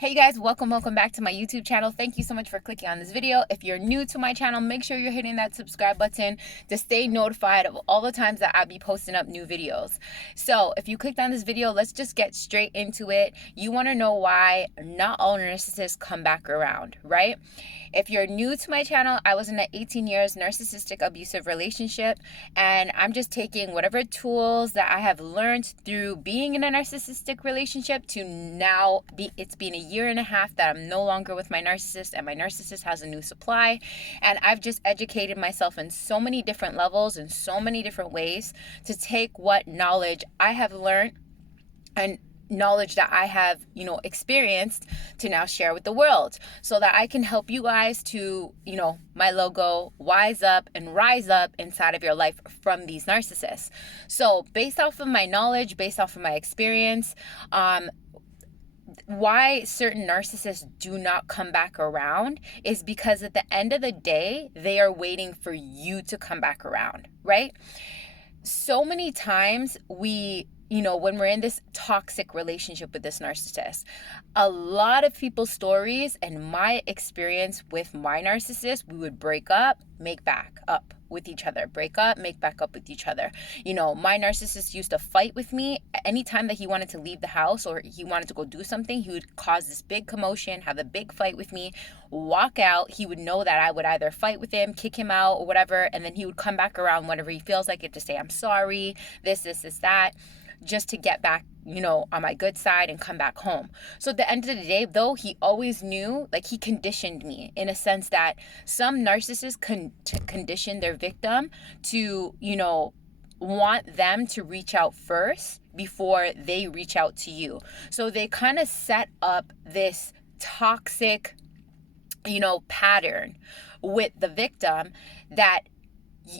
Hey guys, welcome back to my YouTube channel. Thank you so much for clicking on this video. If you're new to my channel, make sure you're hitting that subscribe button to stay notified of all the times that I'll be posting up new videos. So if you clicked on this video, let's just get straight into it. You want to know why not all narcissists come back around, right? If you're new to my channel, I was in an 18 years narcissistic abusive relationship, and I'm just taking whatever tools that I have learned through being in a narcissistic relationship to now it's been a year and a half that I'm no longer with my narcissist, and my narcissist has a new supply. And I've just educated myself in so many different levels, in so many different ways, to take what knowledge I have learned and knowledge that I have, experienced, to now share with the world, so that I can help you guys to, my logo, wise up and rise up inside of your life from these narcissists. So based off of my knowledge, based off of my experience, why certain narcissists do not come back around is because at the end of the day, they are waiting for you to come back around, right? So many times when we're in this toxic relationship with this narcissist, a lot of people's stories and my experience with my narcissist, we would break up, make back up with each other, break up, make back up with each other. My narcissist used to fight with me. Anytime that he wanted to leave the house or he wanted to go do something, he would cause this big commotion, have a big fight with me, walk out. He would know that I would either fight with him, kick him out or whatever, and then he would come back around whenever he feels like it to say, I'm sorry, this, that, just to get back, on my good side and come back home. So at the end of the day, though, he always knew, he conditioned me in a sense that some narcissists condition their victim to, want them to reach out first before they reach out to you. So they kind of set up this toxic, pattern with the victim that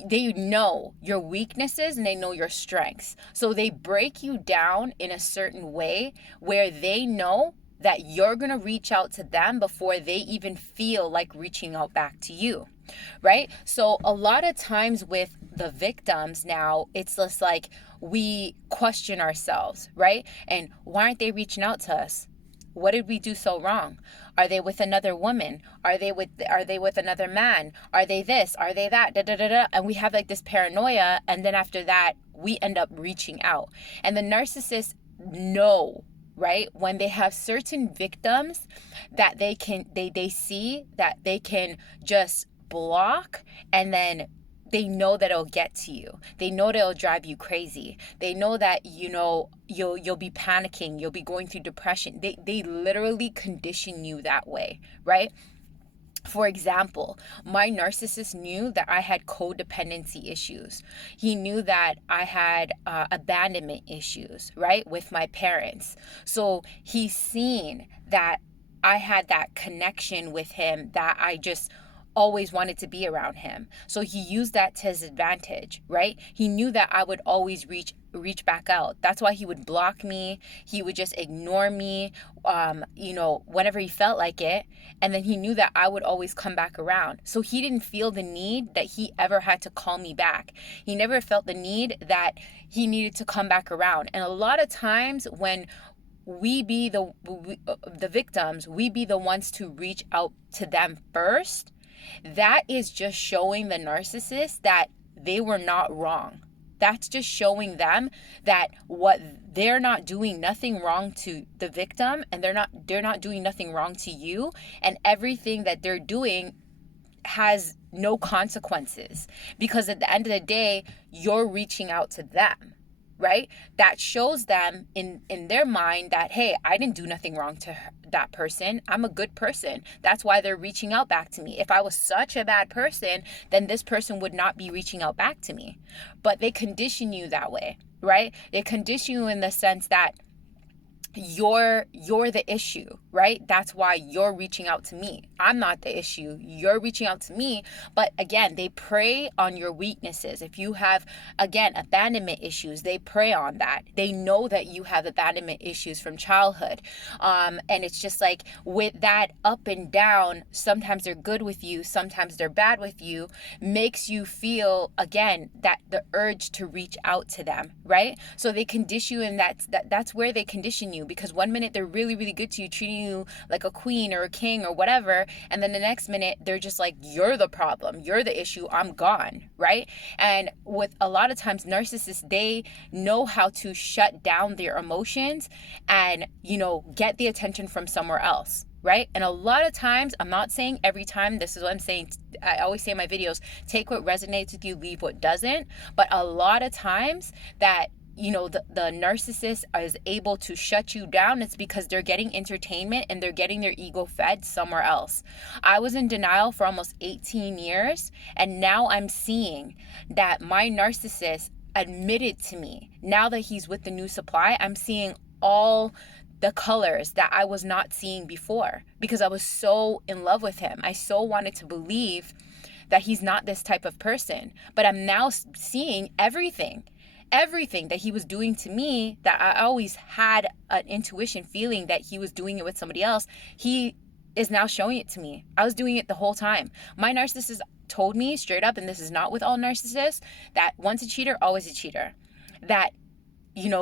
they know your weaknesses and they know your strengths. So they break you down in a certain way where they know that you're going to reach out to them before they even feel like reaching out back to you, right? So a lot of times with the victims now, it's just like we question ourselves, right? And why aren't they reaching out to us? What did we do so wrong? Are they with another woman? Are they with another man? Are they this? Are they that? Da, da, da, da. And we have this paranoia, and then after that, we end up reaching out. And the narcissists know, right, when they have certain victims that they see that they can just block, and then they know that it'll get to you. They know that it'll drive you crazy. They know that, you'll be panicking. You'll be going through depression. They literally condition you that way, right? For example, my narcissist knew that I had codependency issues. He knew that I had abandonment issues, right, with my parents. So he's seen that I had that connection with him, that I just always wanted to be around him. So he used that to his advantage, right? He knew that I would always reach back out. That's why he would block me. He would just ignore me, whenever he felt like it. And then he knew that I would always come back around. So he didn't feel the need that he ever had to call me back. He never felt the need that he needed to come back around. And a lot of times when we be the victims, we be the ones to reach out to them first, that is just showing the narcissist that they were not wrong. That's just showing them that what they're not doing nothing wrong to the victim, and they're not doing nothing wrong to you, and everything that they're doing has no consequences, because at the end of the day, you're reaching out to them, right? That shows them in their mind that, hey, I didn't do nothing wrong to that person. I'm a good person. That's why they're reaching out back to me. If I was such a bad person, then this person would not be reaching out back to me. But they condition you that way, right? They condition you in the sense that you're the issue, right? That's why you're reaching out to me. I'm not the issue. You're reaching out to me. But again, they prey on your weaknesses. If you have, again, abandonment issues, they prey on that. They know that you have abandonment issues from childhood. And it's just like with that up and down, sometimes they're good with you, sometimes they're bad with you, makes you feel, again, that the urge to reach out to them, right? So they condition you, and that's where they condition you. you, because one minute they're really, really good to you, treating you like a queen or a king or whatever, and then the next minute they're just like, you're the problem, you're the issue, I'm gone, right? And with a lot of times narcissists, they know how to shut down their emotions and, get the attention from somewhere else, right? And a lot of times, I'm not saying every time, this is what I'm saying, I always say in my videos, take what resonates with you, leave what doesn't. But a lot of times that the narcissist is able to shut you down, it's because they're getting entertainment and they're getting their ego fed somewhere else. I was in denial for almost 18 years, and now I'm seeing that my narcissist admitted to me, now that he's with the new supply, I'm seeing all the colors that I was not seeing before, because I was so in love with him. I so wanted to believe that he's not this type of person, but I'm now seeing everything that he was doing to me, that I always had an intuition feeling that he was doing it with somebody else. He is now showing it to me. I was doing it the whole time. My narcissist told me straight up, and this is not with all narcissists, that once a cheater, always a cheater. That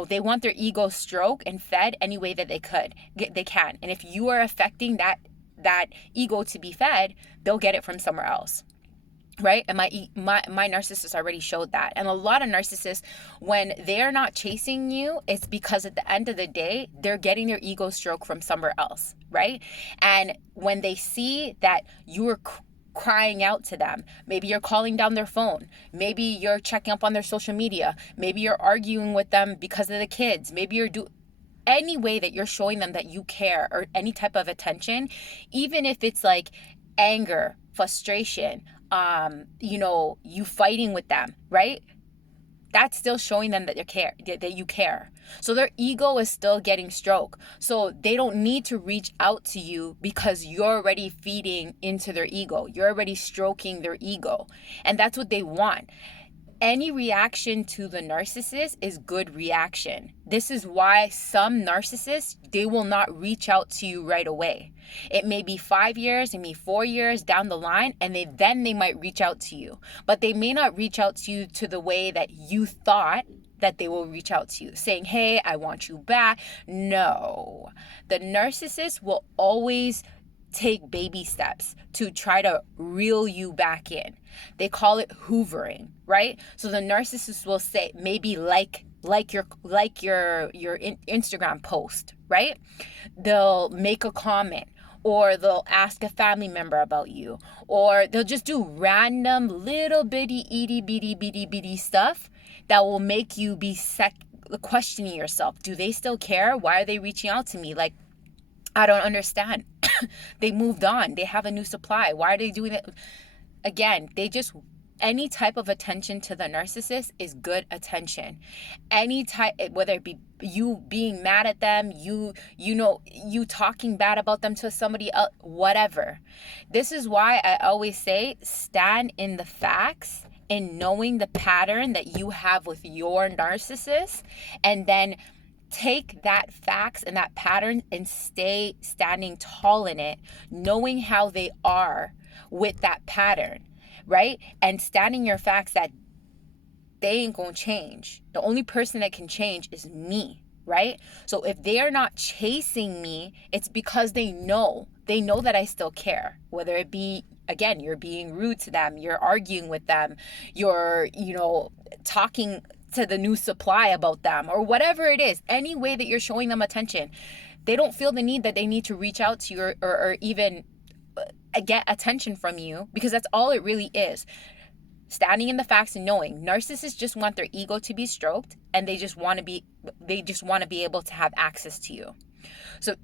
they want their ego stroked and fed any way that they can. And if you are affecting that ego to be fed, they'll get it from somewhere else. Right? And my narcissist already showed that. And a lot of narcissists, when they're not chasing you, it's because at the end of the day, they're getting their ego stroke from somewhere else, right? And when they see that you are crying out to them, maybe you're calling down their phone, maybe you're checking up on their social media, maybe you're arguing with them because of the kids, maybe you're any way that you're showing them that you care, or any type of attention, even if it's like anger, frustration, you fighting with them, right? That's still showing them that you care. So their ego is still getting stroked. So they don't need to reach out to you, because you're already feeding into their ego. You're already stroking their ego. And that's what they want. Any reaction to the narcissist is good reaction. This is why some narcissists, they will not reach out to you right away. It may be 5 years, it may be 4 years down the line, and they might reach out to you. But they may not reach out to you to the way that you thought that they will reach out to you, saying, hey, I want you back. No. The narcissist will always take baby steps to try to reel you back in. They call it hoovering, right? So the narcissist will say, maybe like your Instagram post, right? They'll make a comment, or they'll ask a family member about you, or they'll just do random little bitty itty bitty stuff that will make you be questioning yourself. Do they still care? Why are they reaching out to me? Like, I don't understand. They moved on. They have a new supply. Why are they doing it? Again, any type of attention to the narcissist is good attention. Any type, whether it be you being mad at them, you talking bad about them to somebody else, whatever. This is why I always say, stand in the facts and knowing the pattern that you have with your narcissist, and then take that facts and that pattern and stay standing tall in it, knowing how they are with that pattern, right? And standing your facts that they ain't gonna change. The only person that can change is me, right? So if they are not chasing me, it's because they know that I still care. Whether it be, again, you're being rude to them, you're arguing with them, you're, talking to the new supply about them, or whatever it is, any way that you're showing them attention, they don't feel the need that they need to reach out to you or even get attention from you, because that's all it really is. Standing in the facts and knowing narcissists just want their ego to be stroked, and they just want to be able to have access to you. So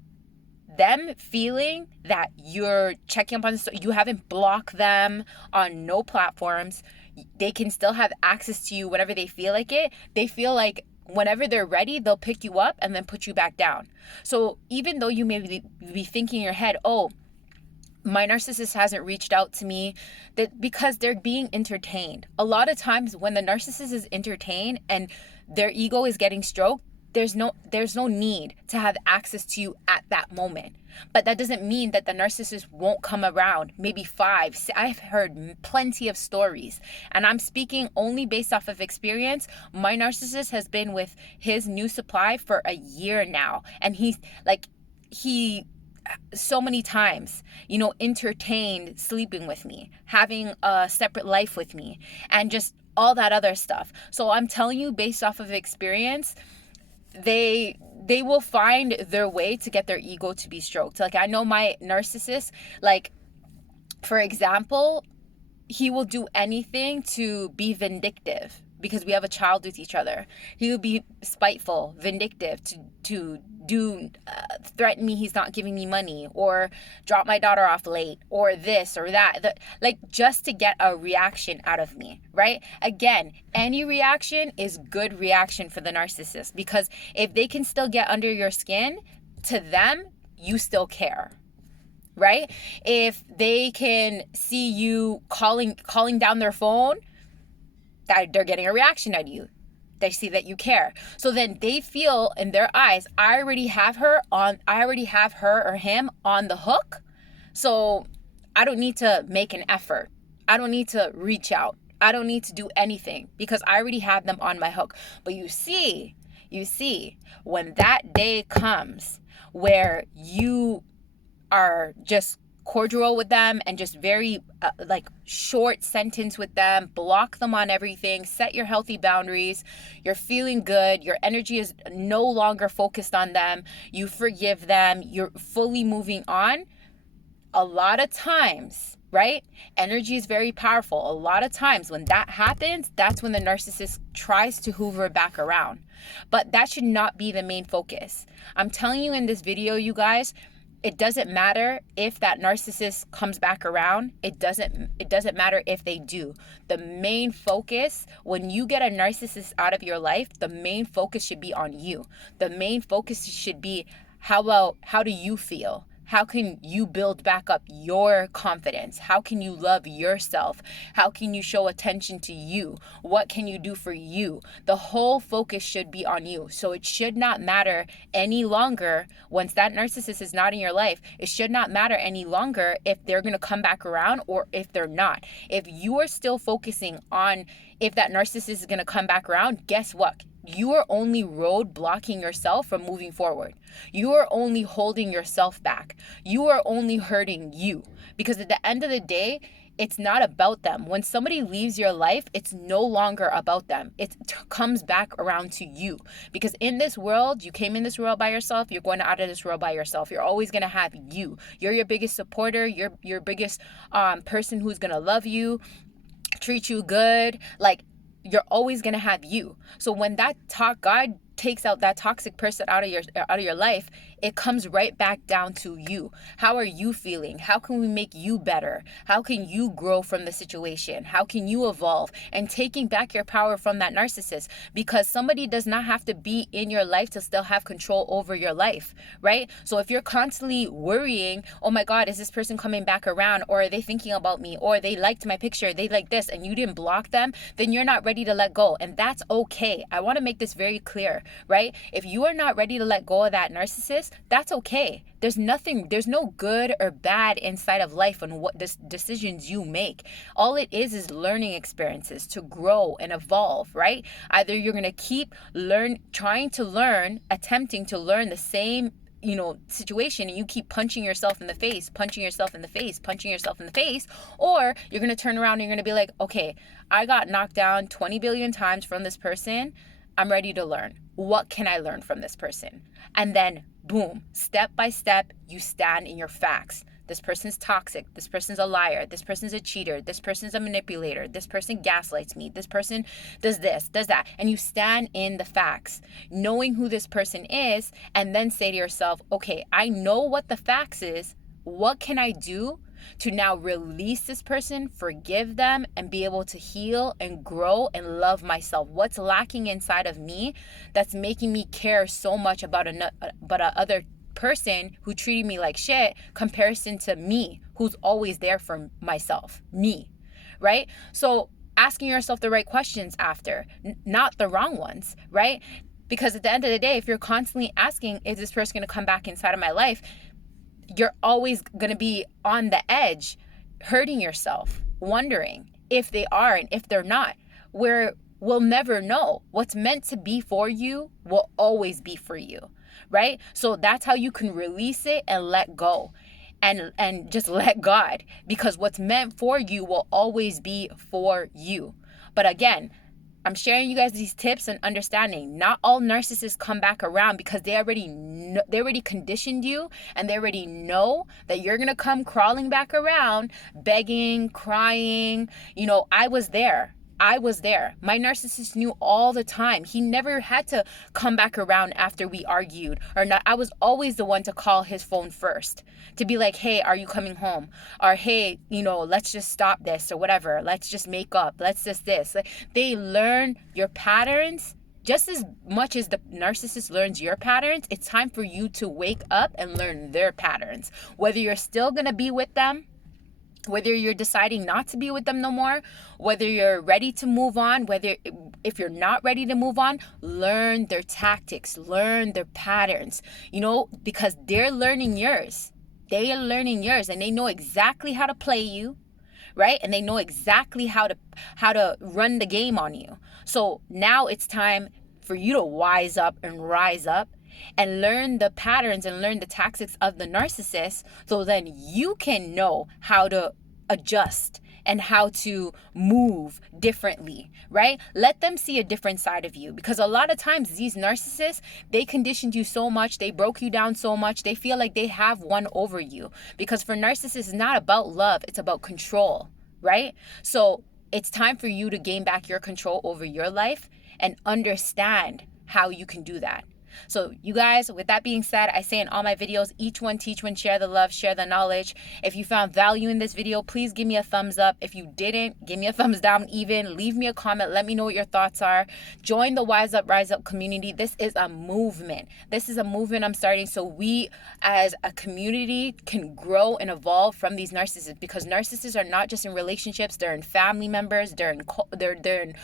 them feeling that you're checking up on you haven't blocked them on no platforms, they can still have access to you whenever they feel like it. They feel like whenever they're ready, they'll pick you up and then put you back down. So even though you may be thinking in your head, oh, my narcissist hasn't reached out to me, that because they're being entertained. A lot of times when the narcissist is entertained and their ego is getting stroked, there's no need to have access to you at that moment. But that doesn't mean that the narcissist won't come around. Maybe 5. I've heard plenty of stories, and I'm speaking only based off of experience. My narcissist has been with his new supply for a year now, and he so many times, entertained sleeping with me, having a separate life with me, and just all that other stuff. So I'm telling you, based off of experience, they will find their way to get their ego to be stroked. Like, I know my narcissist, like, for example, he will do anything to be vindictive because we have a child with each other. He will be spiteful, vindictive, to threaten me he's not giving me money, or drop my daughter off late, or this or that, like, just to get a reaction out of me, right? Again, any reaction is good reaction for the narcissist, because if they can still get under your skin, to them, you still care, right? If they can see you calling down their phone, that they're getting a reaction out of you. They see that you care. So then they feel in their eyes, I already have her or him on the hook. So I don't need to make an effort. I don't need to reach out. I don't need to do anything because I already have them on my hook. But you see, when that day comes where you are just cordial with them and just very short sentence with them, block them on everything, set your healthy boundaries, you're feeling good, your energy is no longer focused on them, you forgive them, you're fully moving on. A lot of times, right? Energy is very powerful. A lot of times when that happens, that's when the narcissist tries to hoover back around. But that should not be the main focus. I'm telling you in this video, you guys, it doesn't matter if that narcissist comes back around. It doesn't matter if they do. The main focus, when you get a narcissist out of your life, the main focus should be on you. The main focus should be, how do you feel? How can you build back up your confidence? How can you love yourself? How can you show attention to you? What can you do for you? The whole focus should be on you. So it should not matter any longer once that narcissist is not in your life. It should not matter any longer if they're going to come back around or if they're not. If you are still focusing on if that narcissist is going to come back around, guess what? You are only roadblocking yourself from moving forward. You are only holding yourself back. You are only hurting you. Because at the end of the day, it's not about them. When somebody leaves your life, it's no longer about them. It comes back around to you. Because in this world, you came in this world by yourself. You're going out of this world by yourself. You're always going to have you. You're your biggest supporter. You're your biggest person who's going to love you, treat you good. Like, you're always going to have you. So when God takes out that toxic person out of your life, it comes right back down to you. How are you feeling? How can we make you better? How can you grow from the situation? How can you evolve? And taking back your power from that narcissist, because somebody does not have to be in your life to still have control over your life, right? So if you're constantly worrying, oh my God, is this person coming back around? Or are they thinking about me? Or they liked my picture, they like this, and you didn't block them, then you're not ready to let go. And that's okay. I want to make this very clear, right? If you are not ready to let go of that narcissist, that's okay. There's no good or bad inside of life on what decisions you make. All it is learning experiences to grow and evolve, right? Either you're going to keep attempting to learn the same situation, and you keep punching yourself in the face, or you're going to turn around and you're going to be like, okay, I got knocked down 20 billion times from this person. I'm ready to learn. What can I learn from this person? And then boom, step by step, you stand in your facts. This person's toxic. This person's a liar. This person's a cheater. This person's a manipulator. This person gaslights me. This person does this, does that. And you stand in the facts, knowing who this person is, and then say to yourself, okay, I know what the facts is. What can I do to now release this person, forgive them, and be able to heal and grow and love myself? What's lacking inside of me that's making me care so much about another person who treated me like shit, comparison to me, who's always there for myself, me, right? So asking yourself the right questions after, not the wrong ones, right? Because at the end of the day, if you're constantly asking, is this person going to come back inside of my life? You're always going to be on the edge, hurting yourself, wondering if they are and if they're not. We'll never know. What's meant to be for you will always be for you, right? So that's how you can release it and let go. And just let God, because what's meant for you will always be for you. But again, I'm sharing you guys these tips and understanding. Not all narcissists come back around because they already conditioned you, and they already know that you're going to come crawling back around, begging, crying. I was there. My narcissist knew all the time. He never had to come back around after we argued or not. I was always the one to call his phone first to be like, hey, are you coming home? Or, hey, let's just stop this or whatever. Let's just make up. Let's just this. They learn your patterns just as much as the narcissist learns your patterns. It's time for you to wake up and learn their patterns. Whether you're still going to be with them, whether you're deciding not to be with them no more, whether you're ready to move on, if you're not ready to move on, learn their tactics, learn their patterns, because they're learning yours. They are learning yours, and they know exactly how to play you, right? And they know exactly how to run the game on you. So now it's time for you to wise up and rise up and learn the patterns and learn the tactics of the narcissist, so then you can know how to adjust and how to move differently, right? Let them see a different side of you, because a lot of times these narcissists, they conditioned you so much, they broke you down so much, they feel like they have one over you, because for narcissists, it's not about love, it's about control, right? So it's time for you to gain back your control over your life and understand how you can do that. So you guys, with that being said, I say in all my videos, each one teach one, share the love, share the knowledge. If you found value in this video, please give me a thumbs up. If you didn't, give me a thumbs down even. Leave me a comment. Let me know what your thoughts are. Join the Wise Up, Rise Up community. This is a movement. I'm starting, so we as a community can grow and evolve from these narcissists, because narcissists are not just in relationships. They're in family members. They're in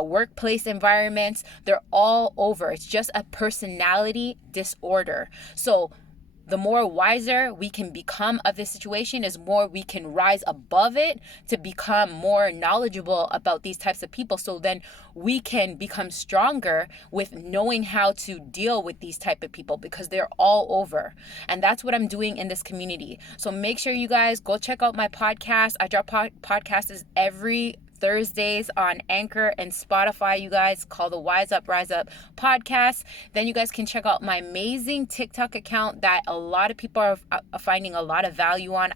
workplace environments. They're all over. It's just a personality disorder. So the more wiser we can become of this situation is more we can rise above it to become more knowledgeable about these types of people. So then we can become stronger with knowing how to deal with these type of people, because they're all over. And that's what I'm doing in this community. So make sure you guys go check out my podcast. I drop podcasts every Thursdays on Anchor and Spotify, you guys, called the Wise Up, Rise Up podcast. Then you guys can check out my amazing TikTok account that a lot of people are finding a lot of value on.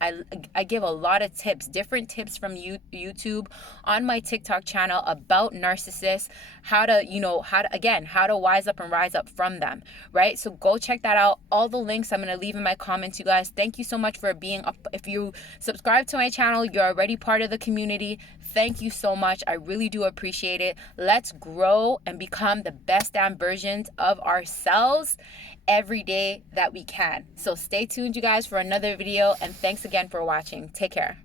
I give a lot of tips, different tips from YouTube on my TikTok channel about narcissists, how to wise up and rise up from them, right? So go check that out. All the links I'm going to leave in my comments, you guys. Thank you so much for being up. If you subscribe to my channel, you're already part of the community. Thank you so much. I really do appreciate it. Let's grow and become the best damn versions of ourselves every day that we can. So stay tuned, you guys, for another video, and thanks again for watching. Take care.